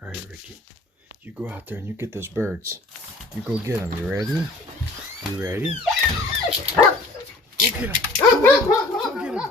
All right, Ricky. You go out there and you get those birds. You go get them. You ready? You ready? Go get them. Go get them. Go get them.